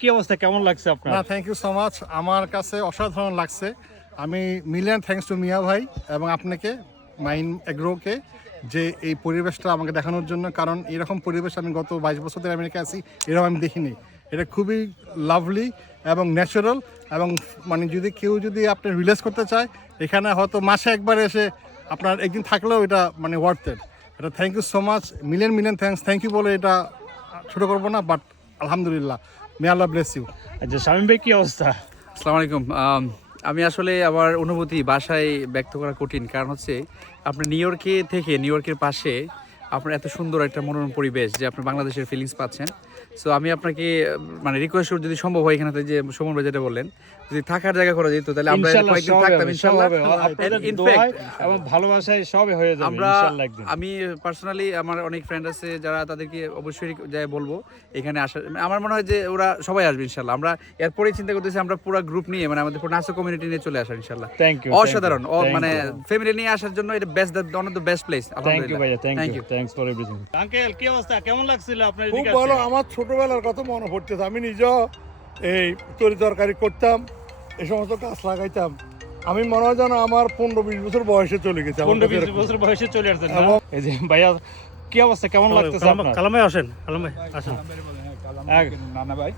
কি অবস্থা, কেমন লাগছে আপনার? না, থ্যাংক ইউ সো মাচ। আমার কাছে অসাধারণ লাগছে। আমি মিলিয়ন থ্যাঙ্কস টু মিয়া ভাই এবং আপনাকে মাইন এগ্রোকে যে এই পরিবেশটা আমাকে দেখানোর জন্য, কারণ এরকম পরিবেশ আমি গত 22 বছর ধরে আমেরিকা আছি, এরকম আমি দেখিনি। এটা খুবই লাভলি এবং ন্যাচারাল, এবং মানে যদি আপনি রিলেজ করতে চায় এখানে হয়তো মাসে একবার এসে আপনার একদিন থাকলেও এটা মানে ওয়ার্থেড। এটা thank you so much, million thanks. Thank you বলে এটা ছোটো করবো না, বাট আলহামদুলিল্লাহ, মে আল্লাহ ব্লেস ইউ। আচ্ছা শামীম ভাই, কি অবস্থা? আসসালামু আলাইকুম। আমি আসলে আমার অনুভূতি ভাষায় ব্যক্ত করা কঠিন, কারণ হচ্ছে আপনার নিউ ইয়র্কের পাশে আপনার এত সুন্দর একটা মনোরম পরিবেশ যে আপনি বাংলাদেশের ফিলিংস পাচ্ছেন। সো আমি আপনাকে মানে রিকোয়েস্ট করব, যদি সম্ভব হয় এখানে যে সুমন ভাই যেটা বললেন, যদি থাকার জায়গা করা যেত তাহলে আমরা কয়েকদিন থাকতাম ইনশাআল্লাহ। ইনফ্যাক্ট এবং ভালোবাসায় সবই হয়ে যাবে ইনশাআল্লাহ একদিন। আমি পার্সোনালি আমার অনেক ফ্রেন্ড আছে যারা, তাদেরকে অবশ্যই যাই বলবো এখানে আসা। আমার মনে হয় যে ওরা সবাই আসবে ইনশাআল্লাহ। আমরা এরপরেই চিন্তা করতেছি আমরা পুরো গ্রুপ নিয়ে, মানে আমাদের পুরো নাসো কমিউনিটি নিয়ে চলে আসা ইনশাআল্লাহ। থ্যাংক ইউ, অসাধারণ, মানে ফ্যামিলি নিয়ে আসার জন্য এটা best, one of the best place. Thank you ভাইয়া, thank you, thanks for everything. Uncle, কি অবস্থা, কেমন লাগছিল আপনার? খুব ভালো। আমার ছোটবেলার কথা মনে পড়তেছে। আমি নিজেও এই তরি তরকারি করতাম, এই সমস্ত গাছ লাগাইতাম। আমি মনে হয় যেন আমার 15-20 বছর বয়সে চলে গেছে। 15-20 বছর বয়সে চলে আসছেন না? এই যে ভাইয়া, কি অবস্থা, কেমন লাগতেছে আপনার? কালাম ভাই আসেন, কালাম ভাই আসেন। নানা ভাই,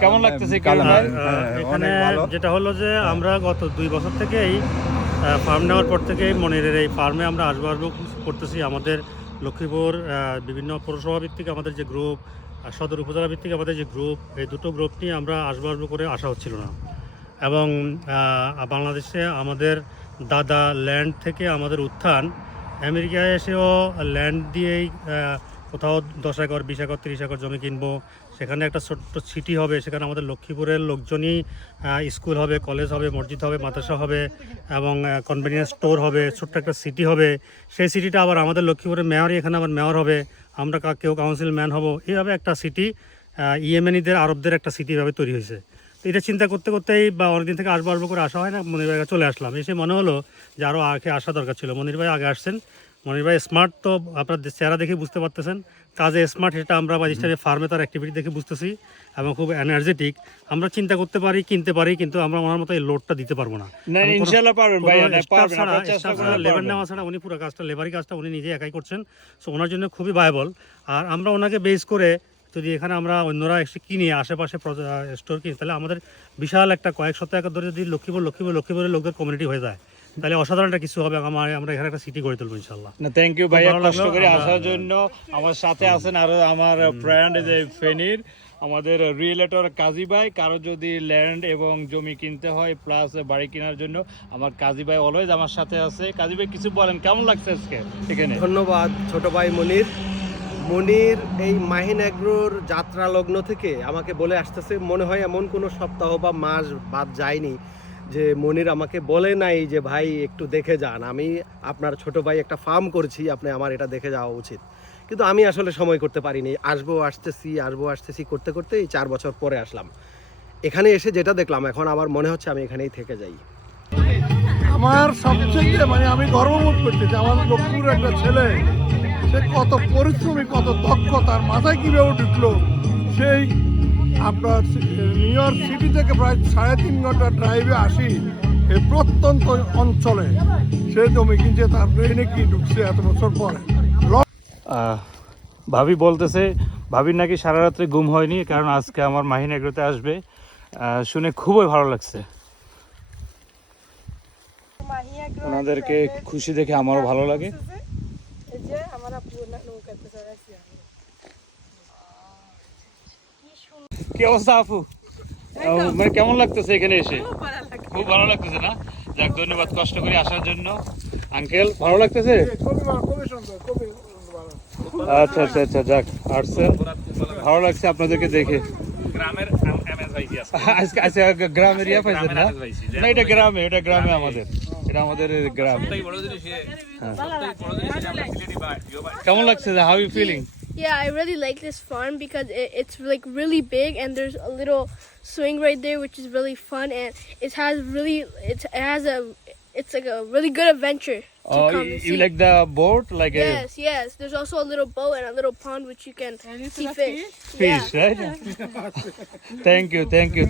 কেমন লাগতেছে কালাম ভাই? এখানে যেটা হলো যে আমরা গত 2 বছর থেকেই ফার্ম নেওয়ার পর থেকেই মনিরের এই ফার্মে আমরা আসবো করতেছি। আমাদের লক্ষ্মীপুর বিভিন্ন পৌরসভা ভিত্তিক আমাদের যে গ্রুপ, সদর উপজেলা ভিত্তিক আমাদের যে গ্রুপ, এই দুটো গ্রুপ নিয়ে আমরা আসবো করে আসা হচ্ছিল না। এবং বাংলাদেশে আমাদের দাদা ল্যান্ড থেকে আমাদের উত্থান, আমেরিকায় এসেও ল্যান্ড দিয়েই কোথাও 10 একর, 20 একর, 30 একর জমি কিনবো, সেখানে একটা ছোট্ট সিটি হবে, সেখানে আমাদের লক্ষ্মীপুরের লোকজনই স্কুল হবে, কলেজ হবে, মসজিদ হবে, মাদ্রাসা হবে এবং কনভেনিয়েন্স স্টোর হবে, ছোট্ট একটা সিটি হবে। সেই সিটিটা আবার আমাদের লক্ষ্মীপুরের মেয়রই এখানে আবার মেয়র হবে, আমরা কেউ কাউন্সিল ম্যান হব। এইভাবে একটা সিটি ইয়েমেনিদের, আরবদের একটা সিটি এভাবে তৈরি হয়েছে। তো এটা চিন্তা করতে করতেই বা অনেকদিন থেকে আসবো করে আসা হয় না, মনির ভাই চলে আসলাম। এসে মনে হলো যে আরও আগে আসা দরকার ছিল। মনির ভাই আগে আসছেন। মনির ভাই স্মার্ট, তো আপনার চেহারা দেখে বুঝতে পারতেছেন কাজে স্মার্ট। সেটা আমরা বাজিস্টারের ফার্মে তার অ্যাক্টিভিটি দেখে বুঝতেছি, এবং খুব এনার্জেটিক। আমরা চিন্তা করতে পারি, কিনতে পারি, কিন্তু আমরা ওনার মতো এই লোডটা দিতে পারবো না। ইনশাআল্লাহ পারবেন ভাই, লেবার নেওয়া ছাড়া উনি পুরো কাজটা, লেবারি কাজটা উনি নিজে একাই করছেন। সো ওনার জন্য খুবই ভায়াবল। আর আমরা ওনাকে বেস করে যদি এখানে আমরা অন্যরা এসে কিনি, আশেপাশে স্টোর কিনি, তাহলে আমাদের বিশাল একটা কয়েক শত একর ধরে যদি লক্ষ্মীপুরের লোকদের কমিউনিটি হয়ে যায়, তাহলে অসাধারণ একটা কিছু হবে। আমরা এখানে একটা সিটি গড়ে তুলবো ইনশাআল্লাহ। না, থ্যাংক ইউ ভাইয়া, কষ্ট করে আসার জন্য। আমার সাথে আছেন আরো আমার ফ্রেন্ড, যে ফেনীর আমাদের রিয়েলেটর কাজী ভাই। কারো যদি ল্যান্ড এবং জমি কিনতে হয় প্লাস বাড়ি কেনার জন্য, আমার কাজী ভাই অলওয়েজ আমার সাথে আছে। কাজী ভাই, কিছু বলেন, কেমন লাগছে আজকে এখানে? ধন্যবাদ ছোট ভাই মনির। এই মাহিন এগ্রোর যাত্রা লগ্ন থেকে আমাকে বলে আসতেছে, মনে হয় এমন কোনো সপ্তাহ বা মাস বাদ যায়নি যে মনির আমাকে বলে নাই যে ভাই একটু দেখে যান, আমি আপনার ছোট ভাই একটা ফার্ম করছি, আপনি আমার এটা দেখে যাওয়া উচিত। কিন্তু আমি আসলে সময় করতে পারিনি। আসবো আসতেছি করতে করতে এই 4 বছর পরে আসলাম। এখানে এসে যেটা দেখলাম, এখন আমার মনে হচ্ছে আমি এখানেই থেকে যাই। আমার সবচেয়ে মানে আমি গর্ববোধ করতেছি, আমার লক্ষ্মীপুরের একটা ছেলে, সে কত পরিশ্রমী, কত দক্ষ, তার মাথায় কীভাবে ঢুকলো। সেই আপনার নিউ ইয়র্ক সিটি থেকে প্রায় 3.5 ঘন্টা ড্রাইভে আসি এই প্রত্যন্ত অঞ্চলে, সে জমি কিনছে, তার ব্রেনে কি ঢুকছে এত বছর পরে। ভাবি বলতেছে, ভাবির নাকি সারা রাত্রে ঘুম হয়নি, কারণ আজকে আমার মাহিন এগ্রোতে আসবে। শুনে খুবই ভালো লাগছে। ওনাদেরকে খুশি দেখে আমারও ভালো লাগে। কি অবস্থা আপু, মানে কেমন লাগতেছে এখানে এসে? খুব ভালো লাগতেছে না? যাক, ধন্যবাদ কষ্ট করে আসার জন্য। আঙ্কেল, ভালো লাগতেছে? আচ্ছা আচ্ছা আচ্ছা, যাক আসছেন, ভালো লাগছে আপনাদেরকে দেখে। গ্রামের গ্রামের ইয়া পাইছেন না? না, এটা গ্রামে আমাদের, এটা আমাদের গ্রাম। কেমন লাগছে? How you feeling? Yeah, I really like this farm because it's like really big, and there's a little swing right there which is really fun, and it's like a really good adventure Oh, come and you see. like the boat, like Yes. There's also a little boat and a little pond which you can see fish. a fish, right? Thank you.